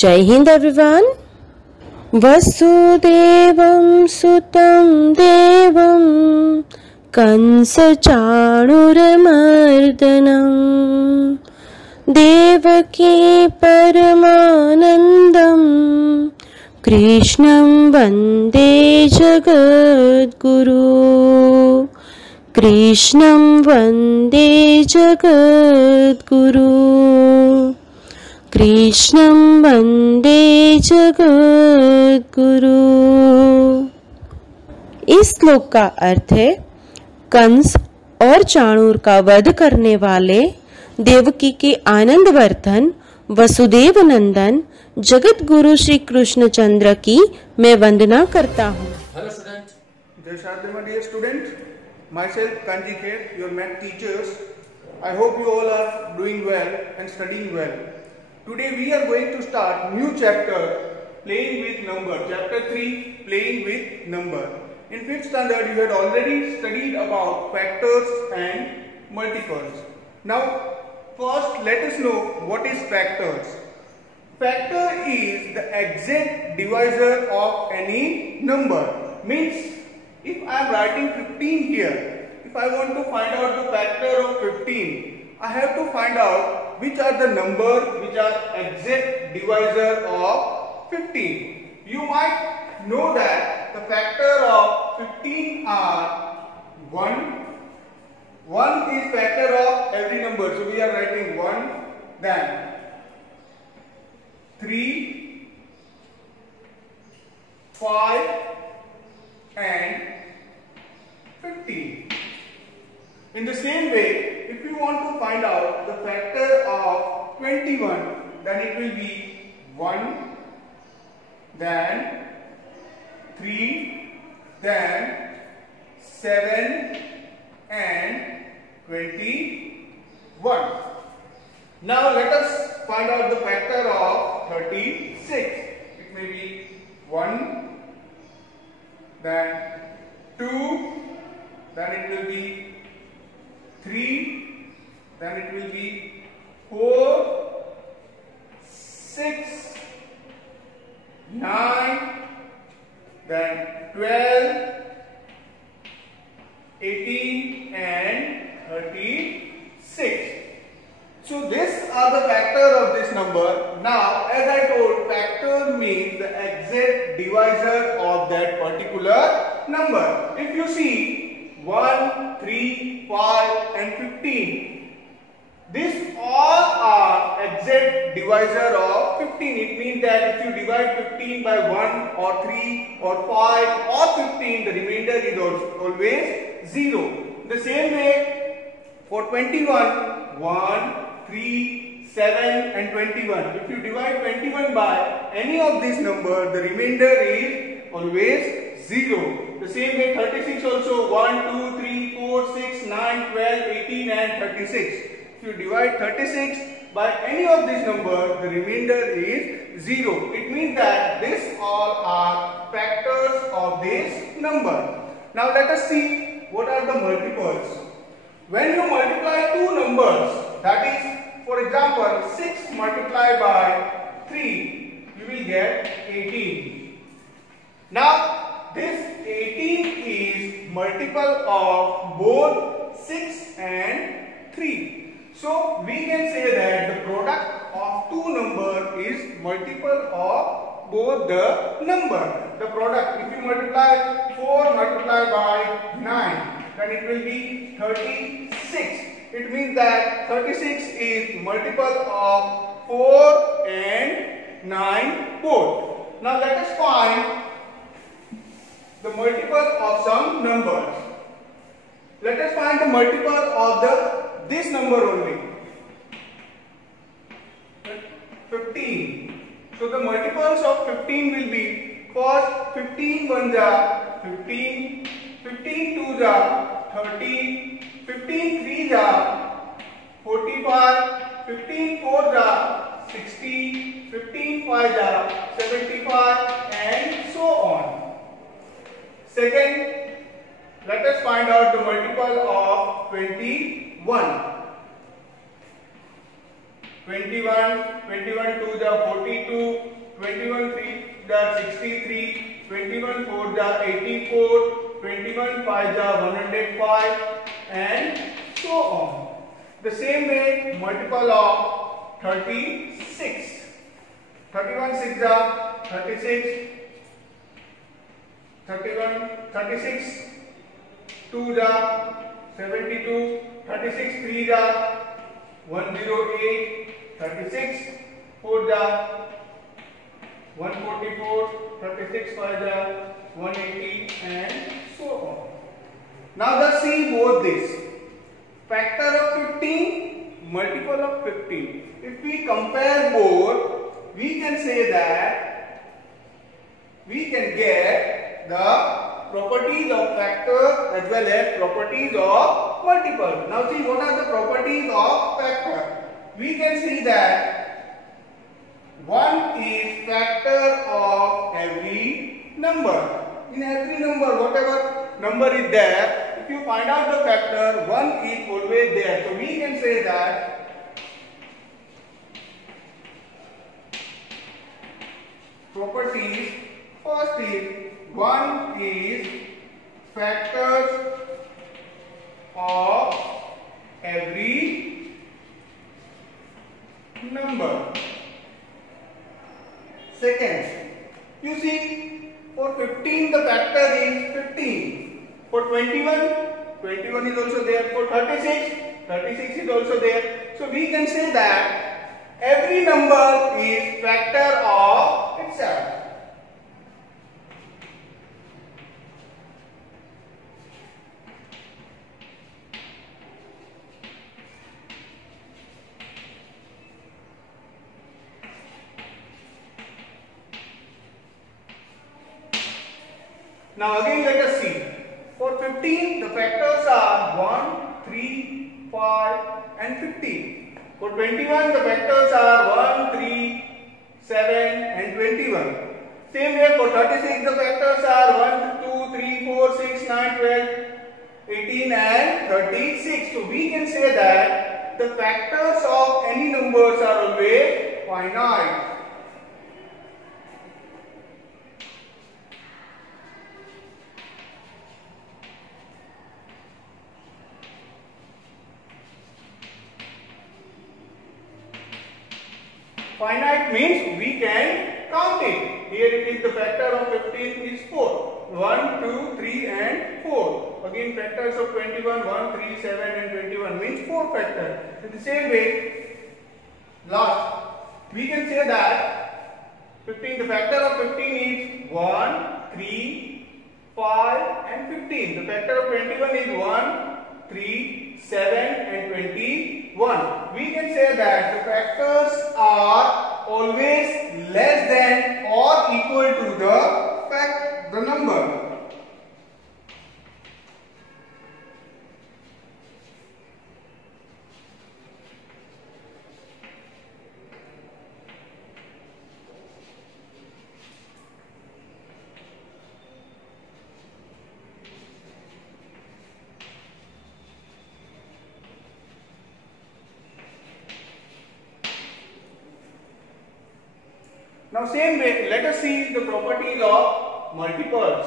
जय हिंद एवरीवन। वसुदेवं सुतं देवं कंसचाणूरमर्दनं देवकी परमानन्दं कृष्णं वन्दे जगद्गुरु। कृष्णं वन्दे जगद्गुरु। कृष्णं वन्दे जगद्गुरु। इस श्लोक का अर्थ है, कंस और चाणूर का वध करने वाले देवकी के आनंदवर्धन वसुदेव नंदन जगत गुरु श्री कृष्ण चंद्र की मैं वंदना करता हूँ। Hello student. Jai Shri my dear student. Myself Kanji Kher, your math teachers. I hope you all are doing well and studying well. Today we are going to start new chapter, playing with number. Chapter 3, playing with number. In 5th standard you had already studied about factors and multiples. Now first let us know what is factors. Factor is the exact divisor of any number. Means if I am writing 15 here, if I want to find out the factor of 15, I have to find out which are the numbers which are exact divisor of 15. You might know that the factor of 15 are 1. 1 is factor of every number. So we are writing 1, then 3, 5 and 15. In the same way, if you want to find out the factor of 21, then it will be 1, then 3, then 7 and 21. Now let us find out the factor of 36. It may be 1, then 2, then it will be 3, then it will be 4, 6, 9, then 12, 18 and 36. So these are the factor of this number. Now as I told, factor means the exact divisor of that particular number. If you see 1, 3, 5 and 15. These all are exact divisor of 15. It means that if you divide 15 by 1 or 3 or 5 or 15, the remainder is always 0. The same way for 21, 1, 3, 7 and 21. If you divide 21 by any of these numbers, the remainder is always 0. The same way 36 also, 1, 2, 3, 4, 6, 9, 12, 18 and 36. If you divide 36 by any of these numbers, the remainder is 0. It means that these all are factors of this number. Now let us see what are the multiples. When you multiply two numbers, that is for example 6 multiplied by 3, you will get 18. Now this 18 is multiple of both 6 and 3. So we can say that the product of two numbers is multiple of both the number. The product, if you multiply 4 multiplied by 9, then it will be 36. It means that 36 is multiple of 4 and 9 both. Now let us find the multiple of some numbers. Let us find the multiple of this number only. 15. So the multiples of 15 will be first 15 1 ja 15, 15 2 ja 30, 15 3 ja 45, 15 4 ja 60, 15 5 ja 75 and so on. Second, let us find out the multiple of 21. 21, 21 2 the 42, 21 3 the 63, 21 4 the 84, 21 5 the 105, and so on. The same way, multiple of 36. 31 6 the 36, 31 36 2 the 72, 36 3 the 108, 36 4 the 144, 36 5 the 180, and so on. Now let's see both this. Factor of 15, multiple of 15. If we compare both, we can say that we can get the properties of factor as well as properties of multiple. Now see, what are the properties of factor? We can see that one is factor of every number. In every number, whatever number is there, if you find out the factor, one is always there. So we can say that properties, first is one is factors of every number. Second, you see, for 15 the factor is 15. For 21, 21 is also there. For 36, 36 is also there. So we can say that every number is factor of itself. Now again let us see. For 15 the factors are 1, 3, 5 and 15. For 21 the factors are 1, 3, 7 and 21. Same way for 36 the factors are 1, 2, 3, 4, 6, 9, 12, 18 and 36. So we can say that the factors of any numbers are always finite. Finite means we can count it. Here it is the factor of 15 is 4. 1, 2, 3 and 4. Again factors of 21, 1, 3, 7 and 21 means 4 factors. In the same way, last, we can say that 15, the factor of 15 is 1, 3, 5 and 15. The factor of 21 is 1, 3, 7 and 21. We can say that the factors are always less than or equal to the number. Now same way, let us see the properties of multiples.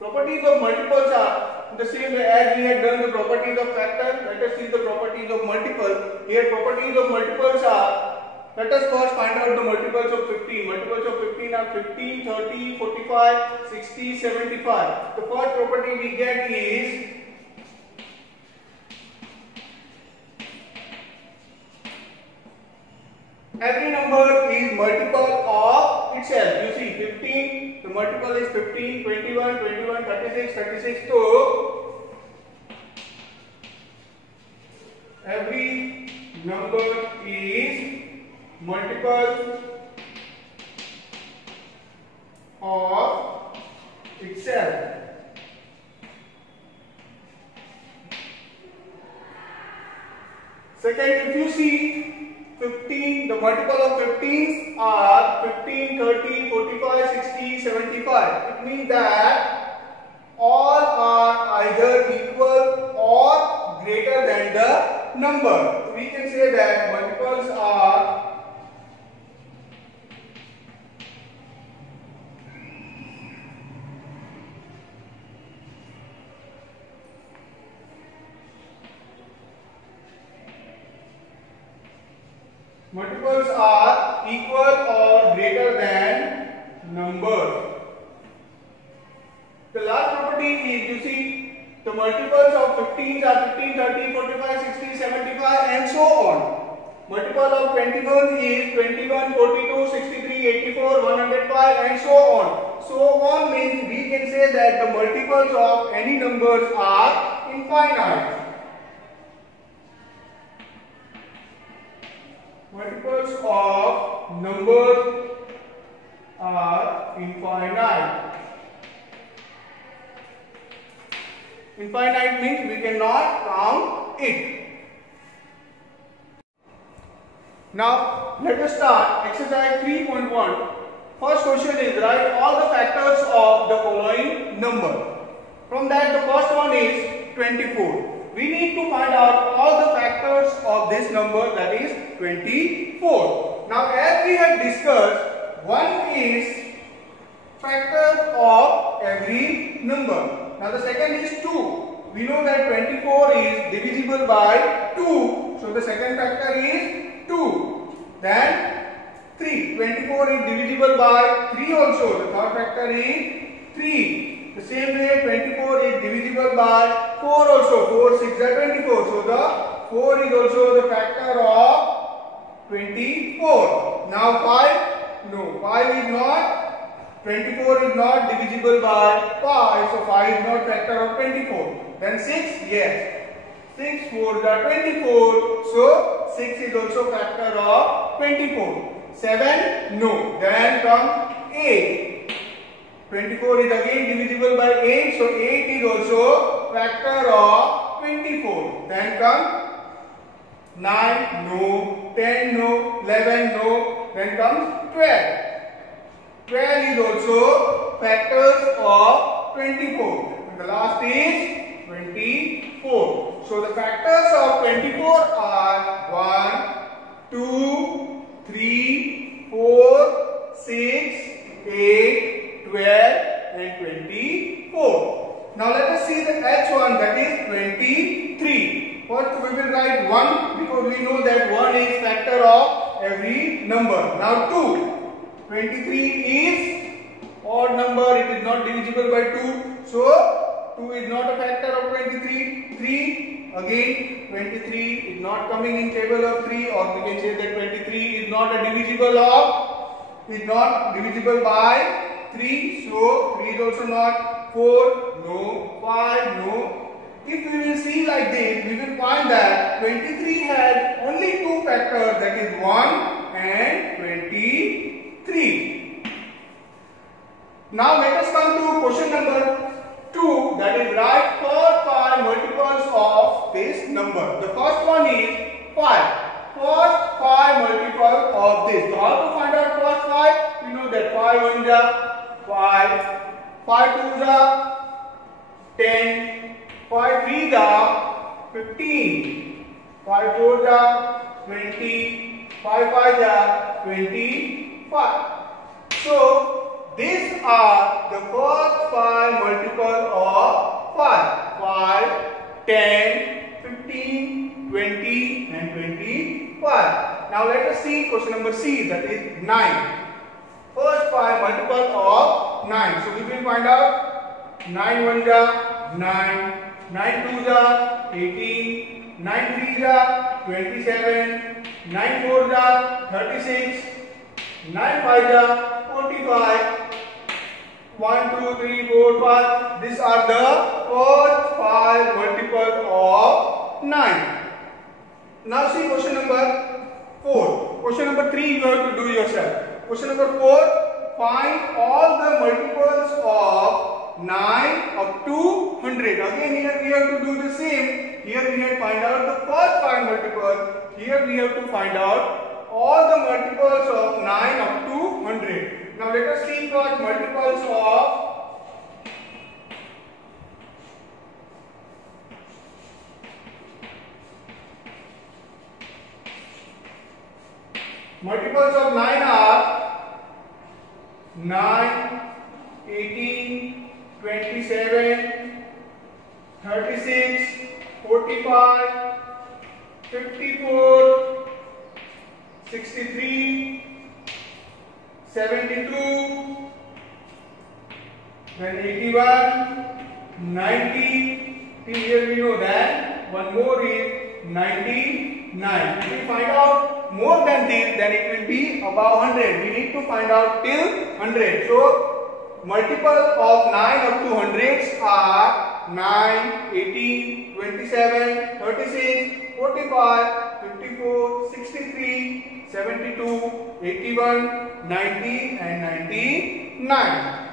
Properties of multiples are the same way as we had done the properties of factor. Let us see the properties of multiple. Here properties of multiples are, let us first find out the multiples of 15. Multiples of 15 are 15, 30, 45, 60, 75. The first property we get is every number is multiple of itself. You see 15, the multiple is 15, 21, 21, 36, 36. So every number is multiple of itself. Second, if you see 15, the multiple of 15s are 15, 30, 45, 60, 75. It means that all are either equal or greater than the number. We can say that multiple multiples are equal or greater than numbers. The last property is, you see, the multiples of 15 are 15, 30, 45, 60, 75 and so on. Multiple of 21 is 21, 42, 63, 84, 105 and so on. So on means we can say that the multiples of any numbers are infinite. Multiples of numbers are infinite. Infinite means we cannot count it. Now let us start exercise 3.1. First question is, write all the factors of the following number. From that, the first one is 24. We need to find out all the factors of this number, that is 24. Now as we have discussed, one is factor of every number. Now the second is 2. We know that 24 is divisible by 2. So the second factor is 2. Then 3. 24 is divisible by 3 also. The third factor is 3. The same way 24 is divisible by 4 also. 4, 6 are 24. So the 4 is also the factor of 24. Now 5. No, 5 is not. 24 is not divisible by 5, so 5 is not factor of 24. Then 6, yes. 6, 4 are 24, so 6 is also factor of 24. 7, no. Then comes 8. 24 is again divisible by 8, so 8 is also factor of 24. Then comes 9, no. 10, no. 11, no. Then comes 12. 12 is also factors of 24. And the last is 24. So the factors of 24 are 1, 2, 3, 4, 6, 8, 12 and 24. Now let us see the H1, that is 23. First we will write 1 because we know that 1 is factor of every number. Now 2. 23 is odd number, it is not divisible by 2. So 2 is not a factor of 23. 3, again 23 is not coming in table of 3, or we can say that 23 is not a divisible by 3. So 3 is also not. 4, no. 5, no. If we will see like this, we will find that 23 has only two factors, that is 1 and 23. Now let us come to question number 2, that is write first 5 multiples of this number. The first one is 5. First 5 multiples of this. So how to find out first 5? We know that 5 1 ja 5, 5 2 ja 10, 5 3 ja 15, 5 4 ja 20, 5 5 ja 25. So these are the first 5 multiples of 5. 5, 10, 15, 20 and 25. Now let us see question number C, that is 9. First 5 multiples of 9. So we will find out 9 1 ja 9, 9 2 ja 18, 9 3 ja 27, 9 4 ja 36, 9 5 ja 45, 1 2 3 4 5. These are the first 5 multiples of 9. Now see question number 4. Question number 3 you have to do yourself. Question number 4, find all the multiples of 9 up to 100. Again here we have to do the same. Here we have to find out the first 5 multiples. Here we have to find out all the multiples of 9 up to 100. Now let us see first multiples of 9 Multiples of 9 are 9, 18, 27, 36, 45, 54, 63, 72, then 81, 90. Till here we know that one more is 99. If we find out more than this, then it will be above 100. We need to find out till 100. So multiple of 9 up to hundreds are 9, 18, 27, 36, 45, 54, 63, 72, 81, 90 and 99.